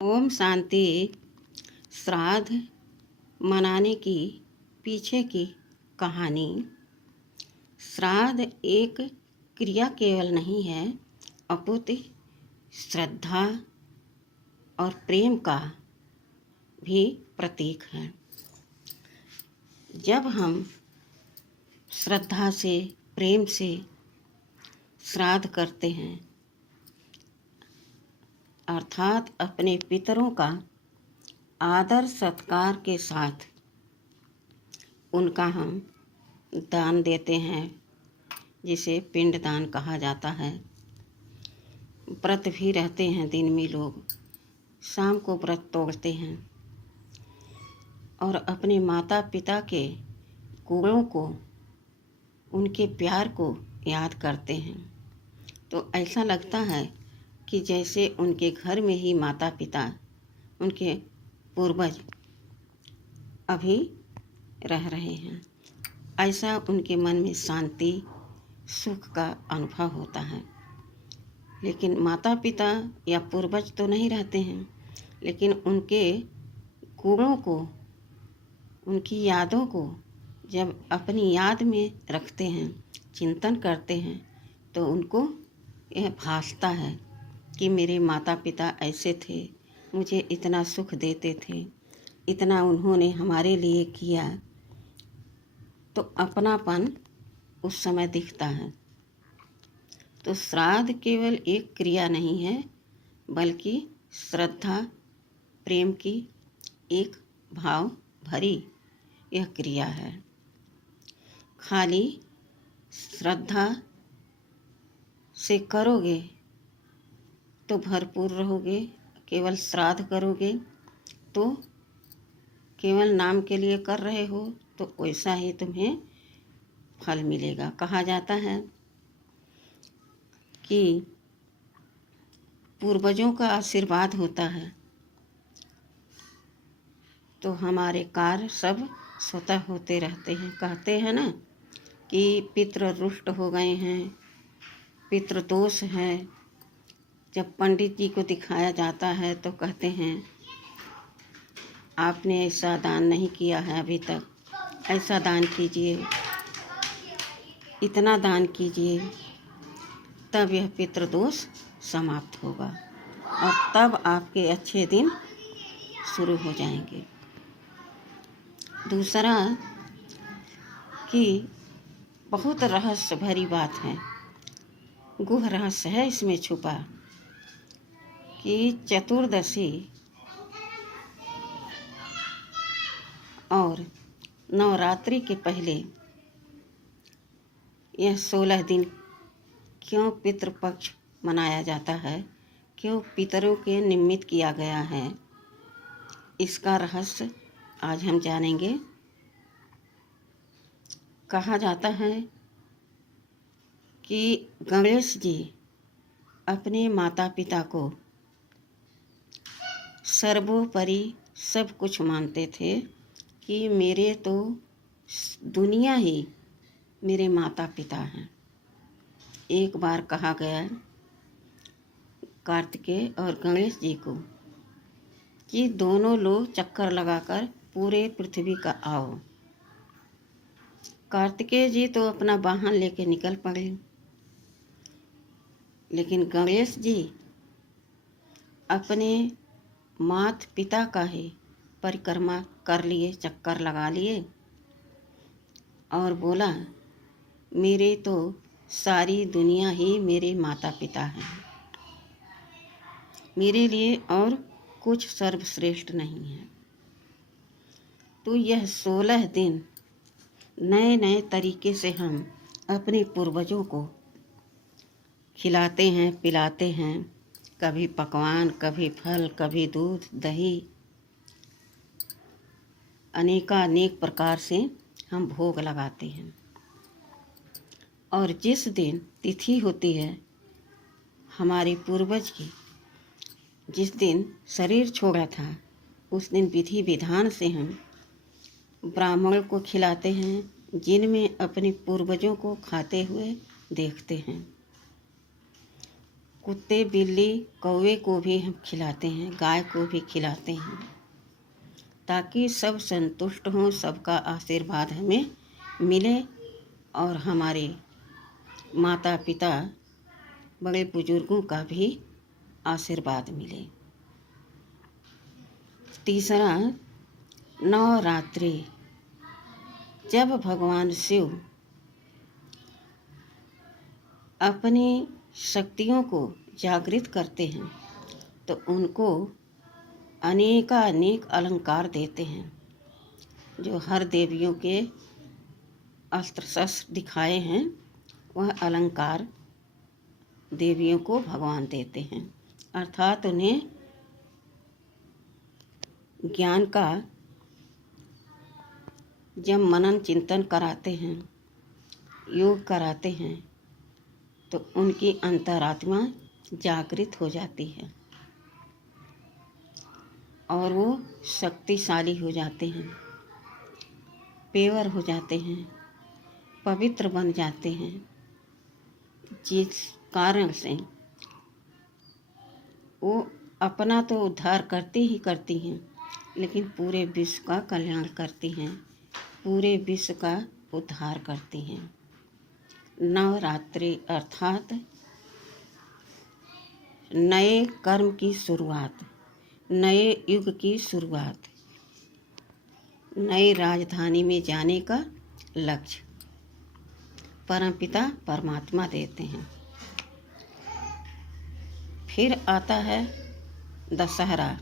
ओम शांति। श्राद्ध मनाने की पीछे की कहानी। श्राद्ध एक क्रिया केवल नहीं है, अपितु श्रद्धा और प्रेम का भी प्रतीक है। जब हम श्रद्धा से, प्रेम से श्राद्ध करते हैं, अर्थात अपने पितरों का आदर सत्कार के साथ उनका हम दान देते हैं, जिसे पिंडदान कहा जाता है। व्रत भी रहते हैं, दिन में लोग शाम को व्रत तोड़ते हैं और अपने माता पिता के गुणों को, उनके प्यार को याद करते हैं। तो ऐसा लगता है कि जैसे उनके घर में ही माता पिता, उनके पूर्वज अभी रह रहे हैं। ऐसा उनके मन में शांति, सुख का अनुभव होता है। लेकिन माता पिता या पूर्वज तो नहीं रहते हैं, लेकिन उनके गुणों को, उनकी यादों को जब अपनी याद में रखते हैं, चिंतन करते हैं, तो उनको यह भासता है कि मेरे माता पिता ऐसे थे, मुझे इतना सुख देते थे, इतना उन्होंने हमारे लिए किया। तो अपनापन उस समय दिखता है। तो श्राद्ध केवल एक क्रिया नहीं है, बल्कि श्रद्धा प्रेम की एक भाव भरी यह क्रिया है। खाली श्रद्धा से करोगे तो भरपूर रहोगे, केवल श्राद्ध करोगे तो केवल नाम के लिए कर रहे हो तो वैसा ही तुम्हें फल मिलेगा। कहा जाता है कि पूर्वजों का आशीर्वाद होता है तो हमारे कार्य सब स्वतः होते रहते हैं। कहते हैं ना कि पितृ रुष्ट हो गए हैं, पितृदोष है। जब पंडित जी को दिखाया जाता है तो कहते हैं आपने ऐसा दान नहीं किया है अभी तक, ऐसा दान कीजिए, इतना दान कीजिए, तब यह पितृदोष समाप्त होगा और तब आपके अच्छे दिन शुरू हो जाएंगे। दूसरा कि बहुत रहस्य भरी बात है, गुह रहस्य है इसमें छुपा, कि चतुर्दशी और नवरात्रि के पहले यह 16 दिन क्यों पितृपक्ष मनाया जाता है, क्यों पितरों के निमित्त किया गया है, इसका रहस्य आज हम जानेंगे। कहा जाता है कि गणेश जी अपने माता पिता को सर्वोपरि सब कुछ मानते थे कि मेरे तो दुनिया ही मेरे माता पिता हैं। एक बार कहा गया कार्तिकेय और गणेश जी को कि दोनों लोग चक्कर लगाकर पूरे पृथ्वी का आओ। कार्तिकेय जी तो अपना वाहन लेके निकल पड़े, लेकिन गणेश जी अपने माता पिता का ही परिक्रमा कर लिए, चक्कर लगा लिए और बोला मेरे तो सारी दुनिया ही मेरे माता पिता हैं, मेरे लिए और कुछ सर्वश्रेष्ठ नहीं है। तो यह 16 दिन नए नए तरीके से हम अपने पूर्वजों को खिलाते हैं, पिलाते हैं। कभी पकवान, कभी फल, कभी दूध, दही, अनेकानेक प्रकार से हम भोग लगाते हैं। और जिस दिन तिथि होती है हमारे पूर्वज की, जिस दिन शरीर छोड़ा था, उस दिन विधि विधान से हम ब्राह्मण को खिलाते हैं, जिनमें अपने पूर्वजों को खाते हुए देखते हैं। कुत्ते बिल्ली कौवे को भी हम खिलाते हैं, गाय को भी खिलाते हैं, ताकि सब संतुष्ट हों, सबका आशीर्वाद हमें मिले और हमारे माता पिता बड़े बुजुर्गों का भी आशीर्वाद मिले। तीसरा, नवरात्रि। जब भगवान शिव अपनी शक्तियों को जागृत करते हैं तो उनको अनेक अलंकार देते हैं। जो हर देवियों के अस्त्र शस्त्र दिखाए हैं वह अलंकार देवियों को भगवान देते हैं, अर्थात उन्हें ज्ञान का जब मनन चिंतन कराते हैं, योग कराते हैं, तो उनकी अंतरात्मा जागृत हो जाती है और वो शक्तिशाली हो जाते हैं, पेवर हो जाते हैं, पवित्र बन जाते हैं, जिस कारण से वो अपना तो उद्धार करती ही करती हैं, लेकिन पूरे विश्व का कल्याण करती हैं, पूरे विश्व का उद्धार करती हैं। नवरात्रि अर्थात नए कर्म की शुरुआत, नए युग की शुरुआत, नई राजधानी में जाने का लक्ष्य परमपिता परमात्मा देते हैं। फिर आता है दशहरा,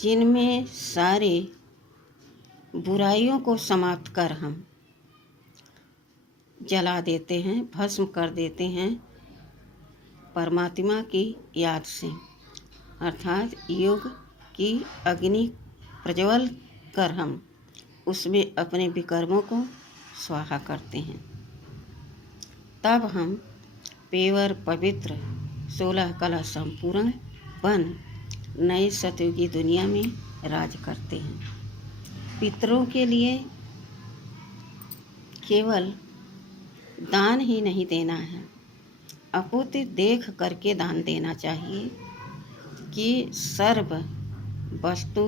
जिनमें सारी बुराइयों को समाप्त कर हम जला देते हैं, भस्म कर देते हैं परमात्मा की याद से, अर्थात योग की अग्नि प्रज्वल कर हम उसमें अपने विकर्मों को स्वाहा करते हैं। तब हम पेवर पवित्र 16 कला संपूर्ण बन नए सतयुगी दुनिया में राज करते हैं। पितरों के लिए केवल दान ही नहीं देना है, अपूर्ति देख करके दान देना चाहिए कि सर्व वस्तु,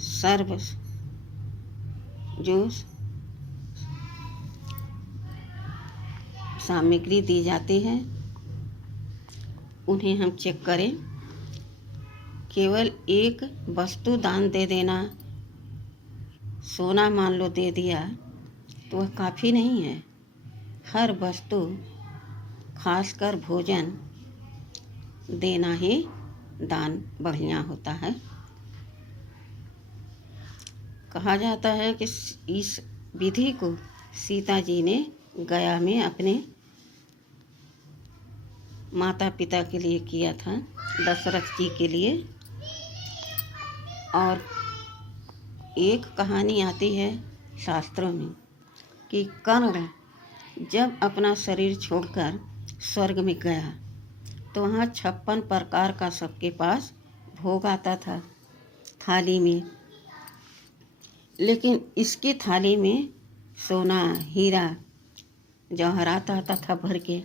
सर्व जो सामग्री दी जाती है उन्हें हम चेक करें। केवल एक वस्तु दान दे देना, सोना मान लो दे दिया, तो वह काफ़ी नहीं है। हर वस्तु, खासकर भोजन देना ही दान बढ़िया होता है। कहा जाता है कि इस विधि को सीता जी ने गया में अपने माता पिता के लिए किया था, दशरथ जी के लिए। और एक कहानी आती है शास्त्रों में कि कर्ण जब अपना शरीर छोड़कर स्वर्ग में गया तो वहाँ 56 प्रकार का सबके पास भोग आता था थाली में, लेकिन इसकी थाली में सोना, हीरा, जवाहरात आता था भर के।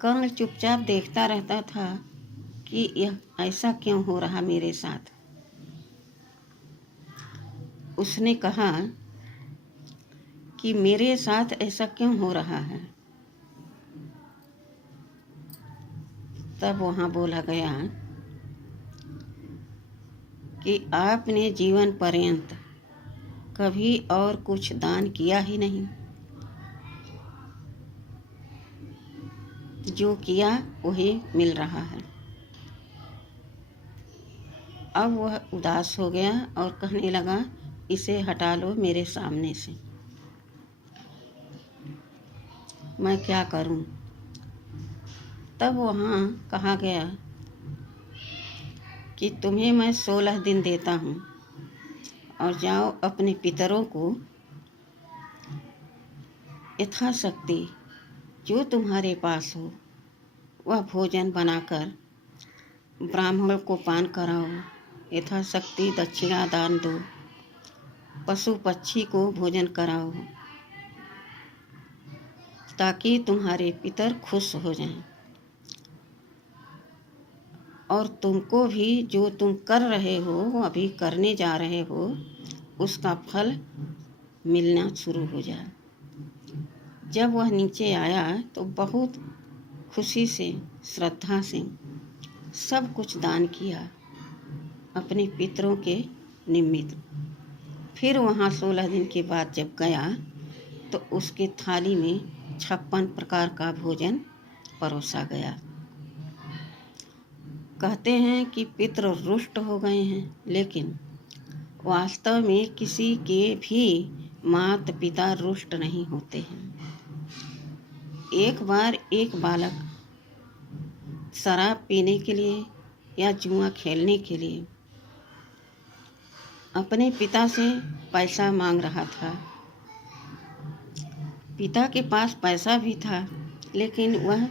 कर्ण चुपचाप देखता रहता था कि यह ऐसा क्यों हो रहा मेरे साथ। उसने कहा कि मेरे साथ ऐसा क्यों हो रहा है। तब वहाँ बोला गया कि आपने जीवन पर्यंत कभी और कुछ दान किया ही नहीं, जो किया वही मिल रहा है। अब वह उदास हो गया और कहने लगा, इसे हटा लो मेरे सामने से, मैं क्या करूं। तब वहाँ कहा गया कि तुम्हें मैं 16 दिन देता हूँ और जाओ अपने पितरों को यथाशक्ति जो तुम्हारे पास हो वह भोजन बनाकर ब्राह्मण को पान कराओ, यथाशक्ति दक्षिणा दान दो, पशु पक्षी को भोजन कराओ ताकि तुम्हारे पितर खुश हो जाएं और तुमको भी जो तुम कर रहे हो, अभी करने जा रहे हो, उसका फल मिलना शुरू हो जाए। जब वह नीचे आया तो बहुत खुशी से, श्रद्धा से सब कुछ दान किया अपने पितरों के निमित्त। फिर वहाँ 16 दिन के बाद जब गया तो उसके थाली में 56 प्रकार का भोजन परोसा गया। कहते हैं कि पितृ रुष्ट हो गए हैं, लेकिन वास्तव में किसी के भी माता पिता रुष्ट नहीं होते हैं। एक बार एक बालक शराब पीने के लिए या जुआ खेलने के लिए अपने पिता से पैसा मांग रहा था। पिता के पास पैसा भी था, लेकिन वह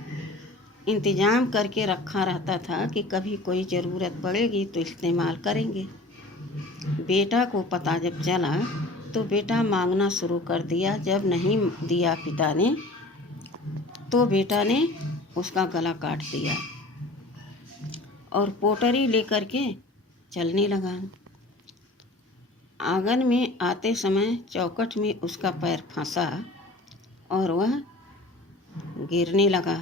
इंतजाम करके रखा रहता था कि कभी कोई ज़रूरत पड़ेगी तो इस्तेमाल करेंगे। बेटा को पता जब चला तो बेटा मांगना शुरू कर दिया। जब नहीं दिया पिता ने तो बेटा ने उसका गला काट दिया और पोटरी लेकर के चलने लगा। आंगन में आते समय चौखट में उसका पैर फंसा और वह गिरने लगा।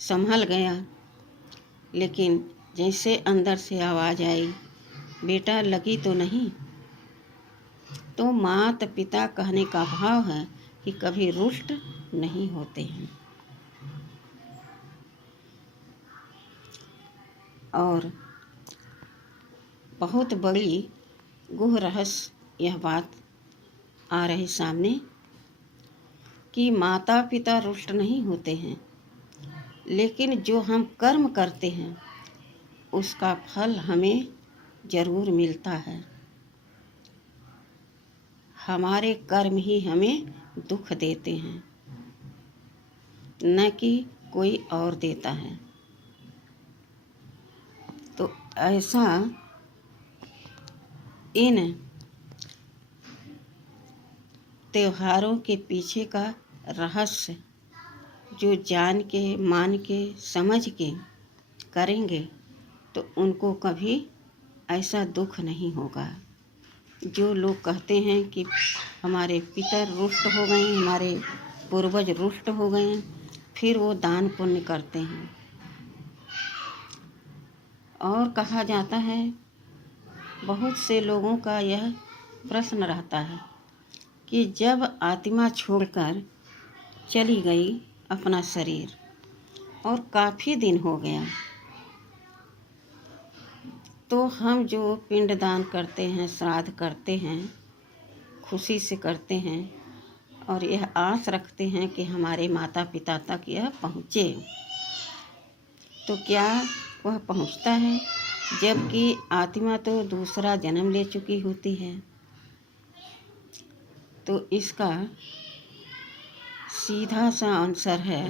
संभल गया, लेकिन जैसे अंदर से आवाज़ आई, बेटा लगी तो नहीं। तो माता पिता कहने का भाव है कि कभी रुष्ट नहीं होते हैं। और बहुत बड़ी गुह रहस्य यह बात आ रही सामने कि माता पिता रुष्ट नहीं होते हैं, लेकिन जो हम कर्म करते हैं उसका फल हमें जरूर मिलता है। हमारे कर्म ही हमें दुख देते हैं, न कि कोई और देता है। तो ऐसा इन त्योहारों के पीछे का रहस्य जो जान के, मान के, समझ के करेंगे तो उनको कभी ऐसा दुख नहीं होगा। जो लोग कहते हैं कि हमारे पितर रुष्ट हो गए, हमारे पूर्वज रुष्ट हो गए, फिर वो दान पुण्य करते हैं। और कहा जाता है, बहुत से लोगों का यह प्रश्न रहता है कि जब आत्मा छोड़कर चली गई अपना शरीर और काफ़ी दिन हो गया, तो हम जो पिंडदान करते हैं, श्राद्ध करते हैं, खुशी से करते हैं और यह आस रखते हैं कि हमारे माता पिता तक यह पहुँचे, तो क्या वह पहुँचता है? जबकि आत्मा तो दूसरा जन्म ले चुकी होती है। तो इसका सीधा सा आंसर है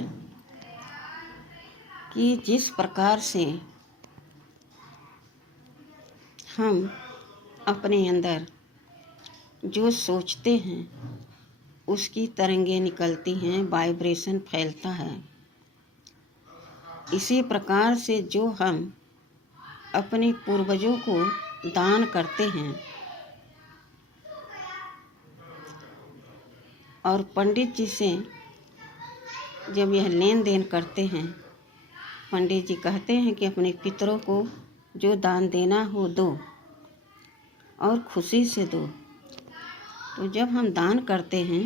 कि जिस प्रकार से हम अपने अंदर जो सोचते हैं उसकी तरंगें निकलती हैं, वाइब्रेशन फैलता है, इसी प्रकार से जो हम अपने पूर्वजों को दान करते हैं और पंडित जी से जब यह लेन देन करते हैं, पंडित जी कहते हैं कि अपने पितरों को जो दान देना हो दो और खुशी से दो। तो जब हम दान करते हैं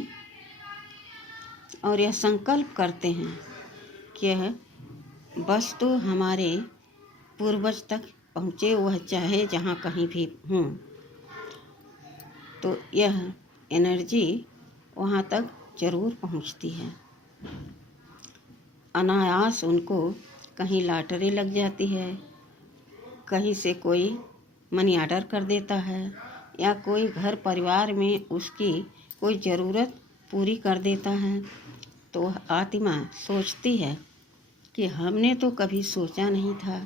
और यह संकल्प करते हैं कि यह वस्तु हमारे पूर्वज तक पहुँचे, वह चाहे जहाँ कहीं भी हों, तो यह एनर्जी वहाँ तक जरूर पहुँचती है। अनायास उनको कहीं लॉटरी लग जाती है, कहीं से कोई मनी ऑर्डर कर देता है, या कोई घर परिवार में उसकी कोई ज़रूरत पूरी कर देता है। तो वह आत्मा सोचती है कि हमने तो कभी सोचा नहीं था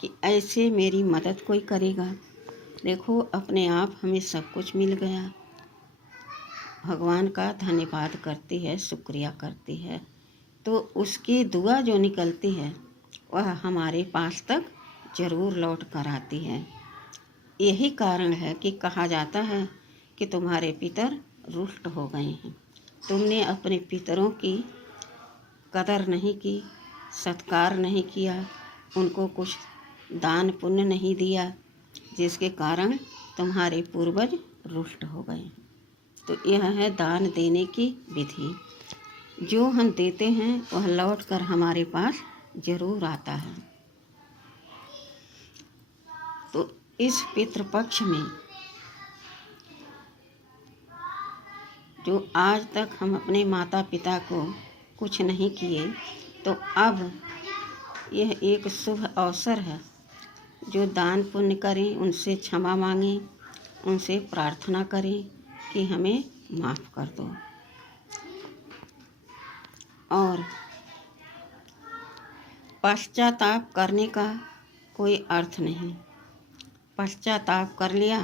कि ऐसे मेरी मदद कोई करेगा। देखो अपने आप हमें सब कुछ मिल गया। भगवान का धन्यवाद करती है, शुक्रिया करती है, तो उसकी दुआ जो निकलती है वह हमारे पास तक जरूर लौट कर आती है। यही कारण है कि कहा जाता है कि तुम्हारे पितर रुष्ट हो गए हैं, तुमने अपने पितरों की कदर नहीं की, सत्कार नहीं किया, उनको कुछ दान पुण्य नहीं दिया, जिसके कारण तुम्हारे पूर्वज रुष्ट हो गए हैं। तो यह है दान देने की विधि। जो हम देते हैं वह लौट कर हमारे पास जरूर आता है। तो इस पितृपक्ष में जो आज तक हम अपने माता पिता को कुछ नहीं किए, तो अब यह एक शुभ अवसर है जो दान पुण्य करें, उनसे क्षमा मांगें, उनसे प्रार्थना करें कि हमें माफ़ कर दो। और पश्चाताप करने का कोई अर्थ नहीं। पश्चाताप कर लिया,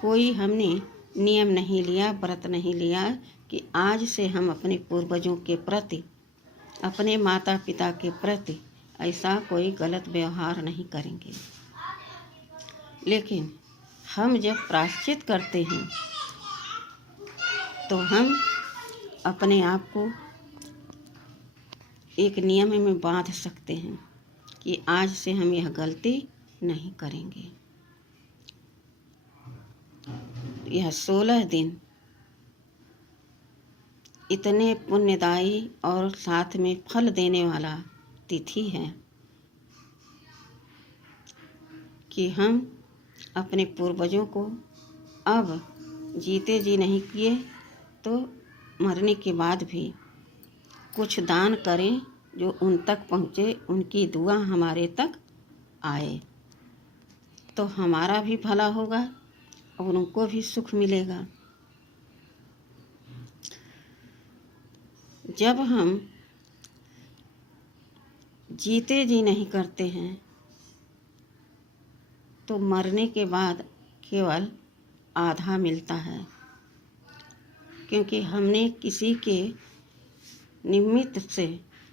कोई हमने नियम नहीं लिया, व्रत नहीं लिया कि आज से हम अपने पूर्वजों के प्रति, अपने माता पिता के प्रति ऐसा कोई गलत व्यवहार नहीं करेंगे। लेकिन हम जब प्रायश्चित करते हैं तो हम अपने आप को एक नियम में बांध सकते हैं कि आज से हम यह गलती नहीं करेंगे। यह 16 दिन इतने पुण्यदायी और साथ में फल देने वाला तिथि है कि हम अपने पूर्वजों को अब जीते जी नहीं किए तो मरने के बाद भी कुछ दान करें जो उन तक पहुँचे, उनकी दुआ हमारे तक आए, तो हमारा भी भला होगा और उनको भी सुख मिलेगा। जब हम जीते जी नहीं करते हैं तो मरने के बाद केवल आधा मिलता है, क्योंकि हमने किसी के निमित्त से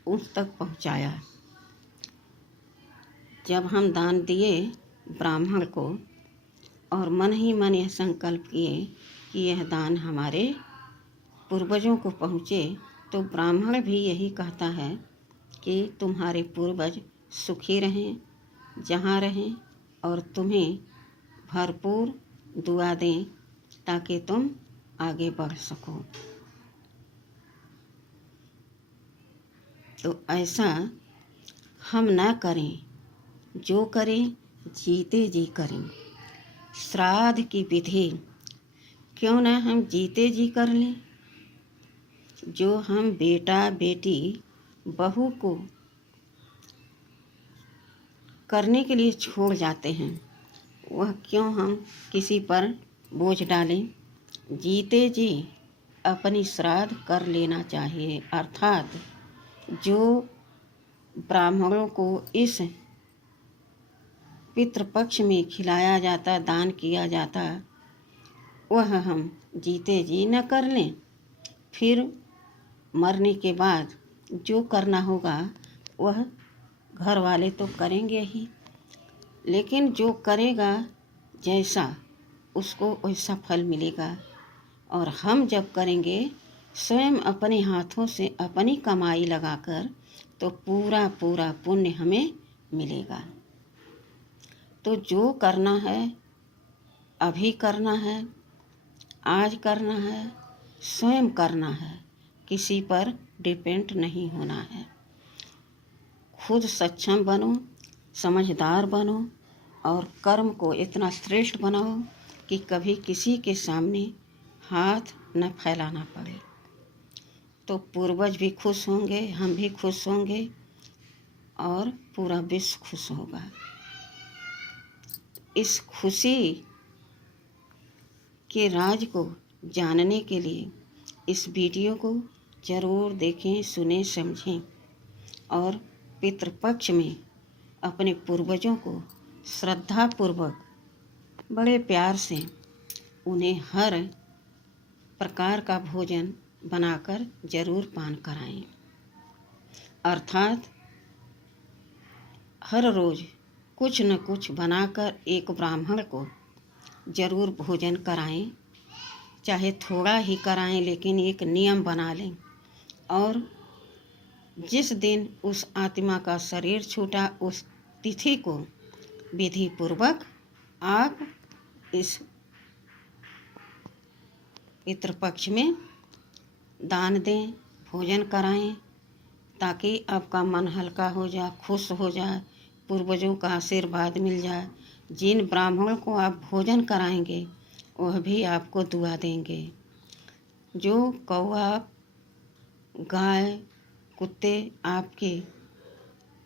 उस तक पहुंचाया। जब हम दान दिए ब्राह्मण को और मन ही मन यह संकल्प किए कि यह दान हमारे पूर्वजों को पहुँचे, तो ब्राह्मण भी यही कहता है कि तुम्हारे पूर्वज सुखी रहें, जहाँ रहें और तुम्हें भरपूर दुआ दें ताकि तुम आगे बढ़ सको। तो ऐसा हम ना करें, जो करें जीते जी करें। श्राद्ध की विधि क्यों ना हम जीते जी कर लें। जो हम बेटा बेटी बहू को करने के लिए छोड़ जाते हैं, वह क्यों हम किसी पर बोझ डालें। जीते जी अपनी श्राद्ध कर लेना चाहिए। अर्थात जो ब्राह्मणों को इस पितृपक्ष में खिलाया जाता, दान किया जाता, वह हम जीते जी न कर लें। फिर मरने के बाद जो करना होगा वह घर वाले तो करेंगे ही, लेकिन जो करेगा जैसा उसको वैसा फल मिलेगा। और हम जब करेंगे स्वयं अपने हाथों से अपनी कमाई लगाकर, तो पूरा पूरा पुण्य हमें मिलेगा। तो जो करना है अभी करना है, आज करना है, स्वयं करना है, किसी पर डिपेंड नहीं होना है। खुद सक्षम बनो, समझदार बनो और कर्म को इतना श्रेष्ठ बनाओ कि कभी किसी के सामने हाथ न फैलाना पड़े। तो पूर्वज भी खुश होंगे, हम भी खुश होंगे और पूरा विश्व खुश होगा। इस खुशी के राज को जानने के लिए इस वीडियो को ज़रूर देखें, सुने, समझें और पितृपक्ष में अपने पूर्वजों को श्रद्धापूर्वक बड़े प्यार से उन्हें हर प्रकार का भोजन बनाकर जरूर पान कराएं। अर्थात हर रोज कुछ न कुछ बनाकर एक ब्राह्मण को जरूर भोजन कराएं। चाहे थोड़ा ही कराएं, लेकिन एक नियम बना लें। और जिस दिन उस आत्मा का शरीर छूटा, उस तिथि को विधि पूर्वक आप इस पितृपक्ष में दान दें, भोजन कराएं, ताकि आपका मन हल्का हो जाए, खुश हो जाए, पूर्वजों का आशीर्वाद मिल जाए। जिन ब्राह्मणों को आप भोजन कराएंगे वह भी आपको दुआ देंगे। जो कौवा, गाय, कुत्ते आपके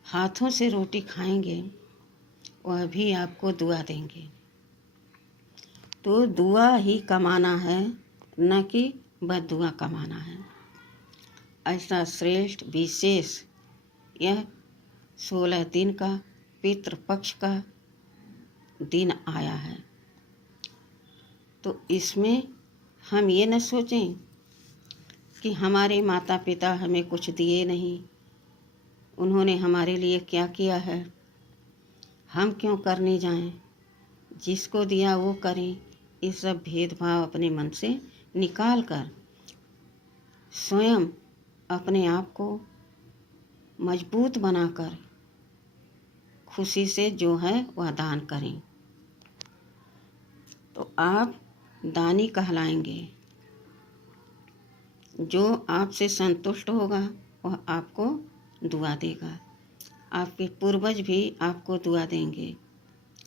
हाथों से रोटी खाएंगे वह भी आपको दुआ देंगे। तो दुआ ही कमाना है, न कि बद्दुआ कमाना है। ऐसा श्रेष्ठ विशेष यह 16 दिन का पितृपक्ष का दिन आया है। तो इसमें हम ये न सोचें कि हमारे माता पिता हमें कुछ दिए नहीं, उन्होंने हमारे लिए क्या किया है, हम क्यों करने जाएं। जिसको दिया वो करें। ये सब भेदभाव अपने मन से निकाल कर स्वयं अपने आप को मजबूत बनाकर खुशी से जो है वह दान करें, तो आप दानी कहलाएंगे। जो आपसे संतुष्ट होगा वह आपको दुआ देगा। आपके पूर्वज भी आपको दुआ देंगे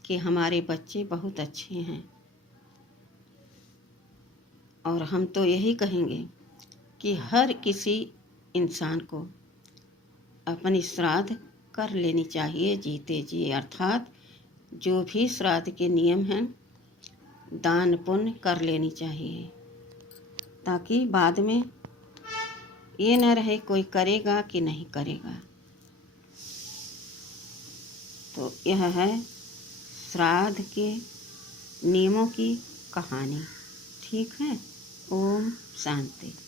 कि हमारे बच्चे बहुत अच्छे हैं। और हम तो यही कहेंगे कि हर किसी इंसान को अपनी श्राद्ध कर लेनी चाहिए जीते जी। अर्थात जो भी श्राद्ध के नियम हैं दान पुण्य कर लेनी चाहिए, ताकि बाद में ये न रहे कोई करेगा कि नहीं करेगा। तो यह है श्राद्ध के नियमों की कहानी। ठीक है। ओम शांति।